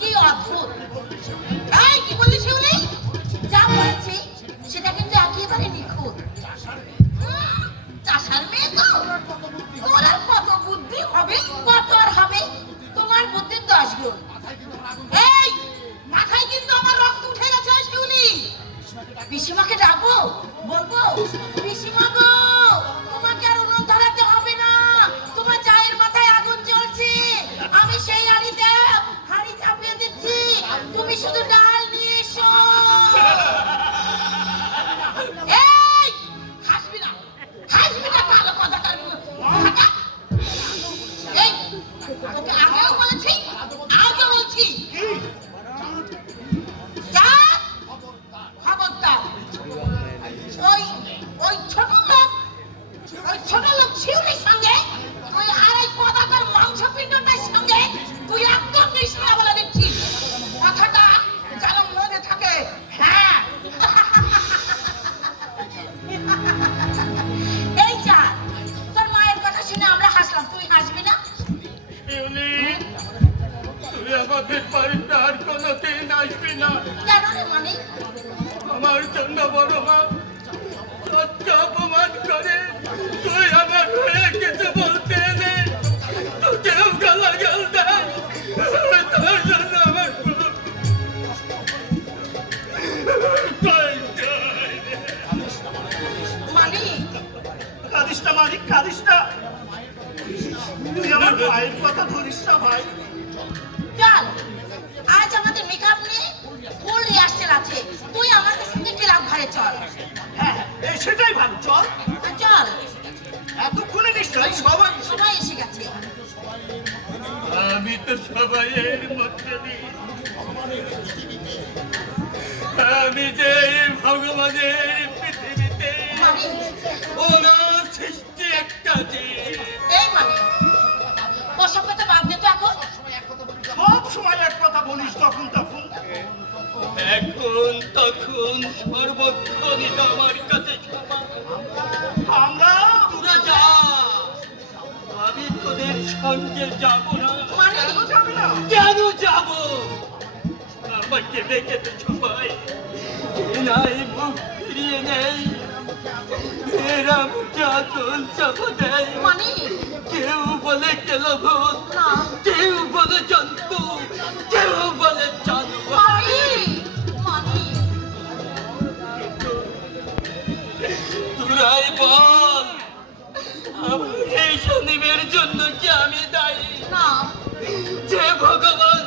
কি কত বুদ্ধি হবে, কত আর হবে? তোমার বুদ্ধির দশ গুণ। মাথায় কিন্তু আমার রক্ত উঠে গেছে, শিউলি। পিসিমাকে ডাকবো, বলব? শিউলি তুই আমাদের বাড়িতে আর কোনোদিন আসবি না মানে? আমার জন্য বড় মা সত্য অপমান করে। তুই আমার হয়ে কিছু বলতে এলে তোকেও গালা গাল দেয় তোর জন্য আমার। মানে? কাঁদিস মালিক কাঁদিস না। তুই আমার মায়ের কথা ধরিস না ভাই। চল আজ আমাদের মেকআপ নিয়ে ফুল রিহার্সেল আছে তুই আমাদের সঙ্গে ক্লাব ঘরে চল। হ্যাঁ সেটাই ভালো চল। চল। এতক্ষণে নিশ্চয় সবাই সবাই এসে গেছে। আমি তো সবাইয়ের মধ্যে আমি যে ভগবানের পৃথিবীতে মানে? ওনার সৃষ্টি একটা মানে ওসব কথা বাদ দে তো এখন। সব সময় এক কথা বলিস তখন তখন। এখন তখন সর্বক্ষণই আমার কাছে আমরা? তোরা যা। আমি তোদের সঙ্গে যাব না। মানে? কেন যাবি আমাকে দেখে তো সবাই। নাই মুখ ফিরিয়ে নেই। মুখে আচল চাপা দেয় কেউ বলে কেল ভূত। কেউ বলে জন্তু কেউ বলে জানোয়ার তোরাই বল আমার এই শনিবের জন্য কি আমি দায়ী? যে ভগবান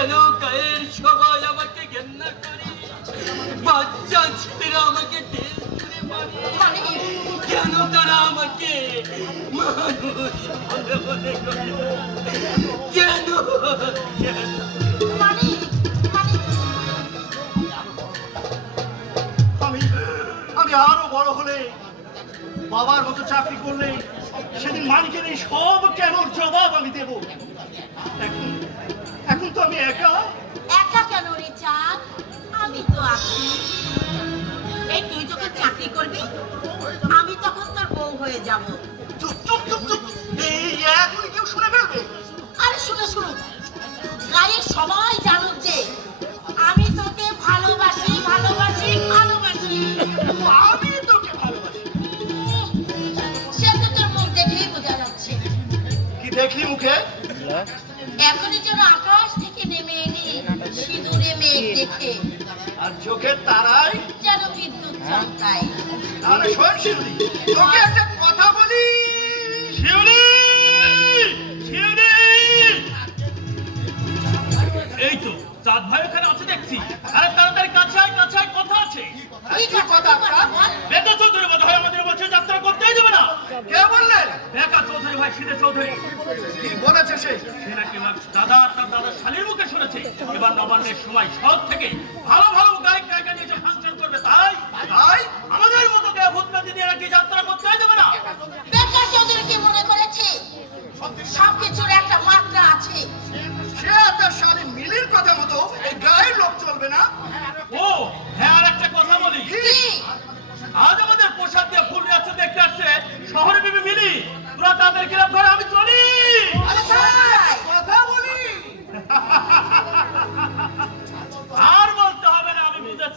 কেন গায়ের সবাই আমাকে ঘেন্না করে বাচ্চা ছেলেরা আমাকে কেন তারা আমাকে মানুষ বলে কেন আমি আমি আরও বড় হলে, বাবার মতো চাকরি করলে সেদিন মালিকের এই সব কেন জবাব আমি দেব। এখন আমি একা? একা কেন রে চাঁদ? আমি তো আছি। এই তুই যখন চাকরি করবি? আমি তখন তোর বউ হয়ে যাব। চুপ চুপ চুপ চুপ। এই এখনই কেউ শুনে ফেলবে? আরে শুনে শুনুক গায়ের সবাই জানুক যে আমি তোকে ভালোবাসি ভালোবাসি ভালোবাসি। আমি তোকে ভালোবাসি। সে তো তোর মুখ দেখেই বোঝা যাচ্ছে। কি দেখলি মুখে? এখনই যেন আকাশ আর চোখের তারাই যেন বিদ্যুৎ চমকায়। তাহলে শোন শিউলি তোকে একটা কথা বলি। শিউলি শিউলি। এই তো চাঁদ ভাই ওখানে আছে দেখছি। আরে তাড়াতাড়ি কাছে আয় কাছে আয় কথা আছে। কি কথা কথা বেতা চৌধুরী বোধ হয় আমাদের বছর যাত্রা করতেই দেবে না। কে বললে? ভাই সিদে চৌধুরী। কি বলেছে সে? সে নাকি দাদা তার দাদা শালীর মুখে শুনেছে। এবার নবান্নের সময় সব থেকে ভালো ভালো গায়ক গায়িকা নিয়ে যে ফাংশন করবে। তাই? তাই?